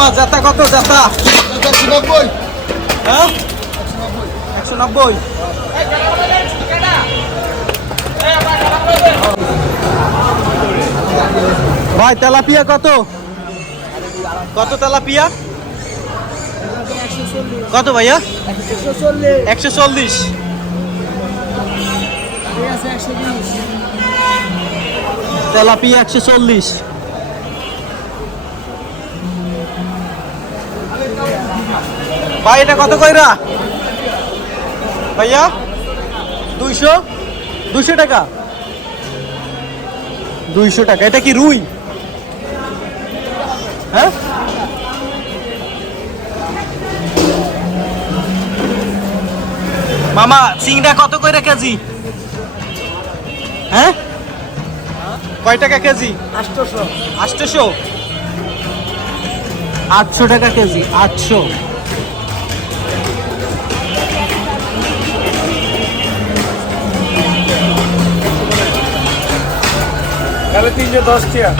মামা জাতা কত জাতা? 190। হ্যাঁ 190। ভাই তেলাপিয়া কত? কত তেলাপিয়া? কত ভাইয়া? 140। তেলাপিয়া 140। ভাই এটা কত কইরা ভাইয়া? 200 টাকা। 200 টাকা। এটা কি রুই? হ্যাঁ মামা চিংড়া কত কইরা কেজি? হ্যাঁ কয় টাকা কেজি? 800। 800। 800 টাকা কেজি। 800। তাহলে 310 টাকা।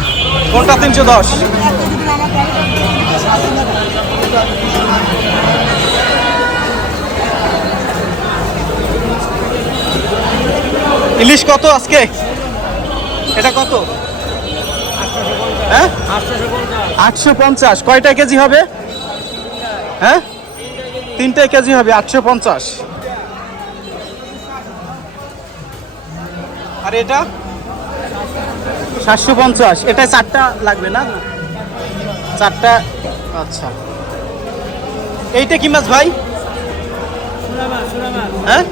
কোনটা 310? ইলিশ কত আজকে? এটা কত? হ্যাঁ 850। কয়টা কেজি হবে? হ্যাঁ 3টা কেজি হবে। 850। আর এটা 750। এটা 4টা লাগবে না? 4টা। আচ্ছা এইটা কি মাছ ভাই? হ্যাঁ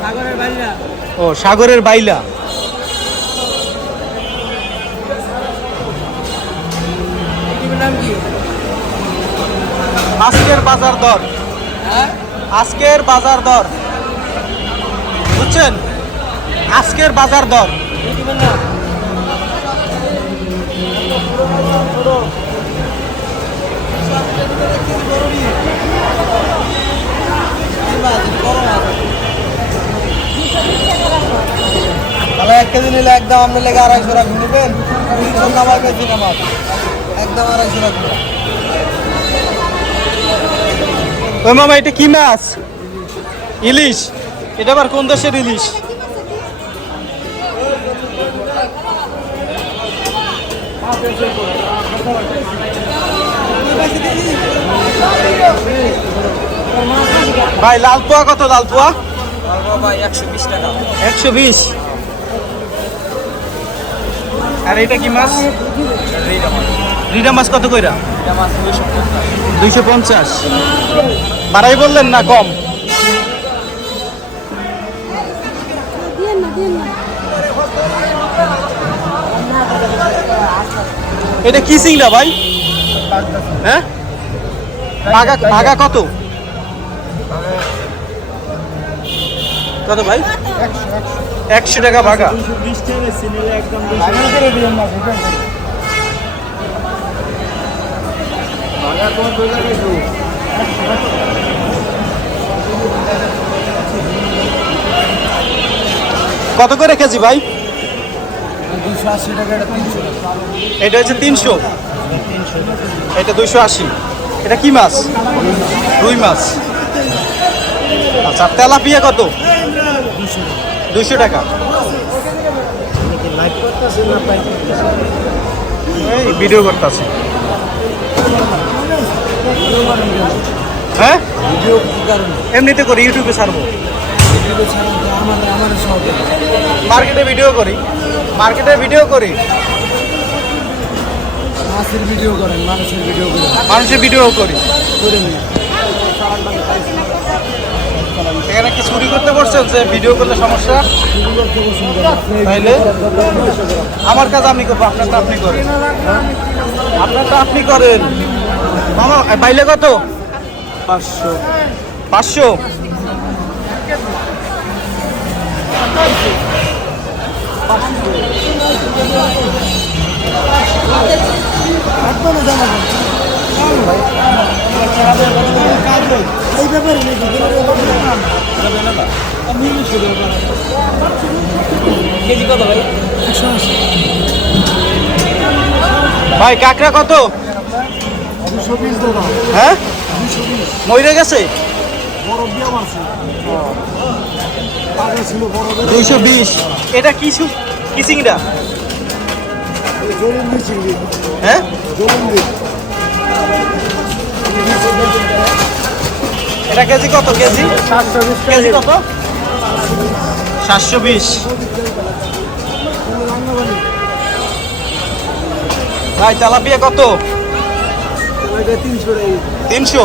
সাগরের বাইলা। ও সাগরের বাইলা। নাম কি? আজকের বাজার দর। হ্যাঁ আজকের বাজার দর বুঝছেন? আজকের বাজার দর। ইউটিউবের নাম। তাহলে 1 কেজি নিলে একদম আপনি লেগে 250 রাখবেন। নেবেন নামাই পেয়েছি না মাছ একদম 250 রাখবেন। ওই মামা এটা কি মাছ? ইলিশ। এটা আবার কোন দেশের ইলিশ? ভাই লাল পোয়া কত? লাল পোয়া ভাই 120 টাকা। 120। আর এটা কি মাছ? রিডা মাছ কত কইরা? 250। বাড়াই বললেন না কম? এটা কি চিংড়া ভাই? হ্যাঁ ভাগা ভাগা কত? কত ভাই? 100 টাকা ভাগা। কত করে কেজি ভাই? 280 টাকা। এটা এটা 300 হচ্ছে 300। এটা 280। এটা কি মাছ? রুই মাছ। আচ্ছা তেলাপিয়া কত? 200 টাকা। এই ভিডিও করতেছে। হ্যাঁ ভিডিও কি কারণে? এমনিতে করি, ইউটিউবে ছাড়বো। ভিডিও ছাড়া আমার সব মার্কেটে ভিডিও করি। মার্কেটে ভিডিও করি। মাছের ভিডিও করেন, মানুষের ভিডিও করেন। মানুষের ভিডিও করি। করে নিন। এখানে কি চুরি করতে বসছেন যে ভিডিও করলে সমস্যা? তাইলে আমার কাজ আমি করবো, আপনারটা আপনি করেন। আপনারটা আপনি করেন। মামা বাইলে কত? 500। 500। এই ব্যাপারে কেজি কত ভাই? 180। ভাই কাঁকড়া কত? 200 220 দাদা, হ্যাঁ 220 মরে গেছে বরফ দিয়ে মারছে। আগে ছিল বরফের 220। এটা কি চিংড়া? জলিন দিয়ে চিংড়ি, হ্যাঁ জলিন দিয়ে। এটা কেজি কত? কেজি 720 কেজি কত? 720। ভাই তেলাপিয়া কত? 300 টাকা। 300।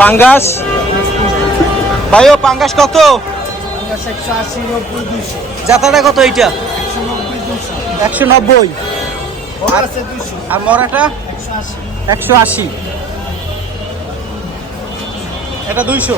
পাঙ্গাস ভাইও পাঙ্গাস কত? 180, 90, 200, জাতাটা কত? এইটা 190, 200, 190। আর আছে 200, আর মরাটা 180। 180। এটা 200।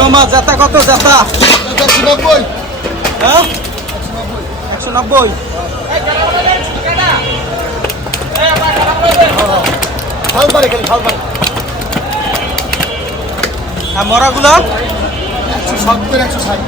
মামা জাতা কত? জাতা 190, হ্যাঁ 190। খাল পারে খালি খাল পারে। আর মরাগুলা 170, 160।